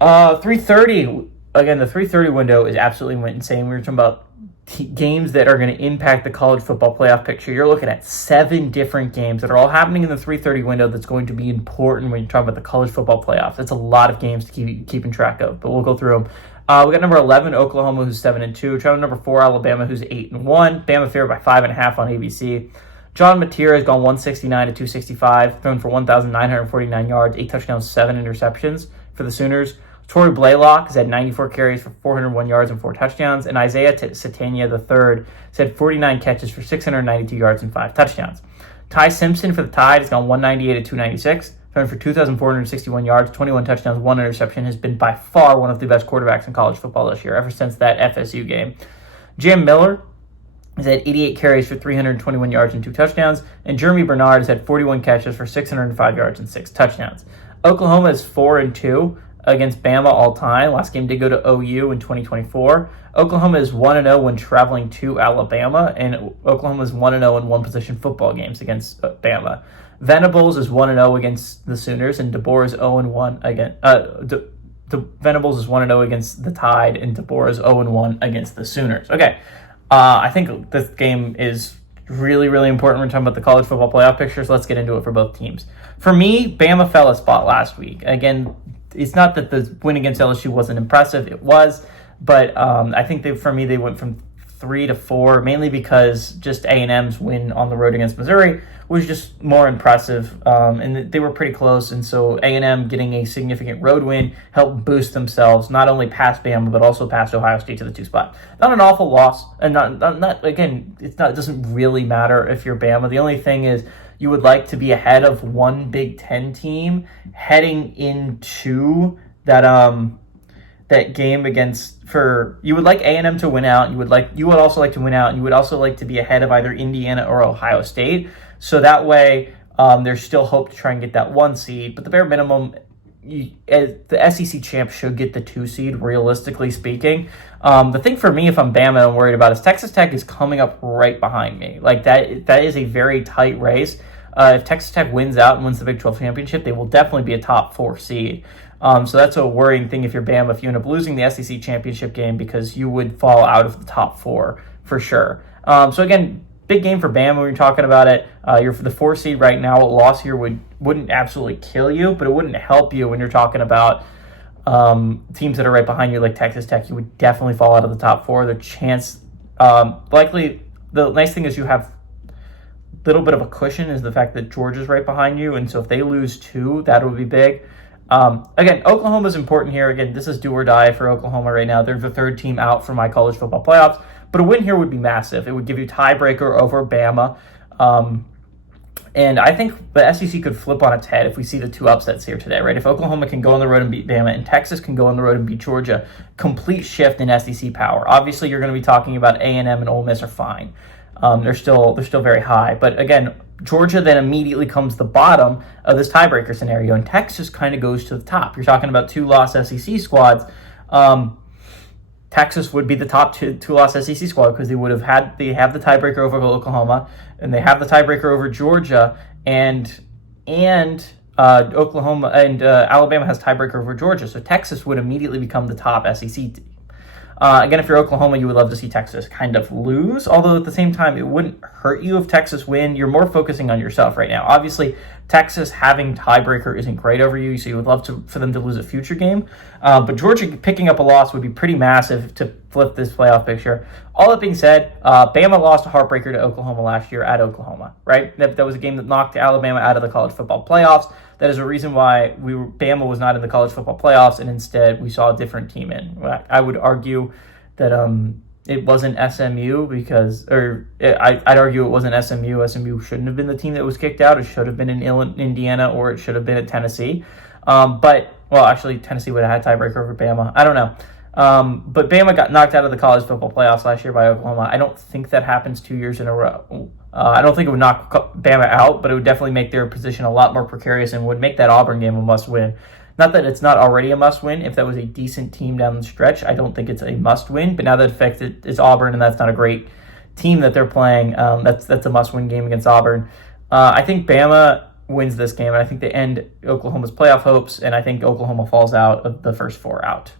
3:30 again. The 3:30 window is absolutely insane. We were talking about games that are going to impact the college football playoff picture. You're looking at 7 different games that are all happening in the 3:30 window. That's going to be important when you talk about the college football playoffs. That's a lot of games to keeping track of, but we'll go through them. We got number 11 Oklahoma, who's 7-2. Traveling number 4 Alabama, who's 8-1. Bama favored by 5.5 on ABC. John Mateer has gone 169 to 265, thrown for 1,949 yards, 8 touchdowns, 7 interceptions for the Sooners. Torrey Blaylock has had 94 carries for 401 yards and 4 touchdowns, and Isaiah Satania III has had 49 catches for 692 yards and 5 touchdowns. Ty Simpson for the Tide has gone 198 to 296, thrown for 2,461 yards, 21 touchdowns, 1 interception, has been by far one of the best quarterbacks in college football this year, ever since that FSU game. Jam Miller has had 88 carries for 321 yards and 2 touchdowns, and Jeremy Bernard has had 41 catches for 605 yards and 6 touchdowns. Oklahoma is 4-2 against Bama all time. Last game did go to OU in 2024. Oklahoma is 1-0 when traveling to Alabama, and Oklahoma is 1-0 in one-position football games against Bama. Venables is 1-0 against the Sooners, and DeBoer is 0-1 against Venables is 1-0 against the Tide, and DeBoer is 0-1 against the Sooners. Okay, I think this game is really, really important when we're talking about the college football playoff pictures. Let's get into it for both teams. For me, Bama fell a spot last week. Again, it's not that the win against LSU wasn't impressive. It was, but I think for me, they went from 3 to 4, mainly because just A&M's win on the road against Missouri was just more impressive, and they were pretty close. And so A&M getting a significant road win helped boost themselves, not only past Bama, but also past Ohio State to the 2 spot. Not an awful loss, and not again, it doesn't really matter if you're Bama. The only thing is, you would like to be ahead of one Big Ten team heading into that game you would like A&M to win out. You would also like to win out, and you would also like to be ahead of either Indiana or Ohio State. So that way, there's still hope to try and get that 1 seed. But the bare minimum, the SEC champ should get the 2 seed, realistically speaking. The thing for me, if I'm Bama, I'm worried about is Texas Tech is coming up right behind me. Like that is a very tight race. If Texas Tech wins out and wins the Big 12 championship, they will definitely be a top 4 seed. So that's a worrying thing if you're Bama, if you end up losing the SEC championship game, because you would fall out of the top 4 for sure. So again, big game for Bama when you're talking about it. You're for the 4 seed right now. A loss here wouldn't absolutely kill you, but it wouldn't help you when you're talking about teams that are right behind you, like Texas Tech. You would definitely fall out of the top 4. The chance, likely, the nice thing is you have a little bit of a cushion is the fact that Georgia's right behind you, and so if they lose 2, that would be big. Again, Oklahoma's important here. Again, this is do or die for Oklahoma right now. They're the 3rd team out for my college football playoffs, but a win here would be massive. It would give you tiebreaker over Bama. And I think the SEC could flip on its head if we see the 2 upsets here today, right? If Oklahoma can go on the road and beat Bama and Texas can go on the road and beat Georgia, complete shift in SEC power. Obviously, you're going to be talking about A&M and Ole Miss are fine. They're still very high. But again, Georgia then immediately comes the bottom of this tiebreaker scenario, and Texas kind of goes to the top. You're talking about 2-loss SEC squads. Texas would be the top 2-loss SEC squad because they have the tiebreaker over Oklahoma, and they have the tiebreaker over Georgia, and Oklahoma and Alabama has tiebreaker over Georgia. So Texas would immediately become the top SEC team. Again, if you're Oklahoma, you would love to see Texas kind of lose, although at the same time, it wouldn't hurt you if Texas win. You're more focusing on yourself right now. Obviously, Texas having tiebreaker isn't great over you, so you would love for them to lose a future game. But Georgia picking up a loss would be pretty massive to flip this playoff picture. All that being said, Bama lost a heartbreaker to Oklahoma last year at Oklahoma, right? That was a game that knocked Alabama out of the college football playoffs. That is a reason why Bama was not in the college football playoffs, and instead we saw a different team in. I would argue that it wasn't SMU I'd argue it wasn't SMU. SMU shouldn't have been the team that was kicked out. It should have been in Indiana, or it should have been at Tennessee. Actually, Tennessee would have had tiebreaker over Bama. I don't know. But Bama got knocked out of the college football playoffs last year by Oklahoma. I don't think that happens 2 years in a row. I don't think it would knock Bama out, but it would definitely make their position a lot more precarious and would make that Auburn game a must-win. Not that it's not already a must-win. If that was a decent team down the stretch, I don't think it's a must-win. But now that the fact that it's Auburn and that's not a great team that they're playing, that's a must-win game against Auburn. I think Bama wins this game, and I think they end Oklahoma's playoff hopes, and I think Oklahoma falls out of the first 4 out.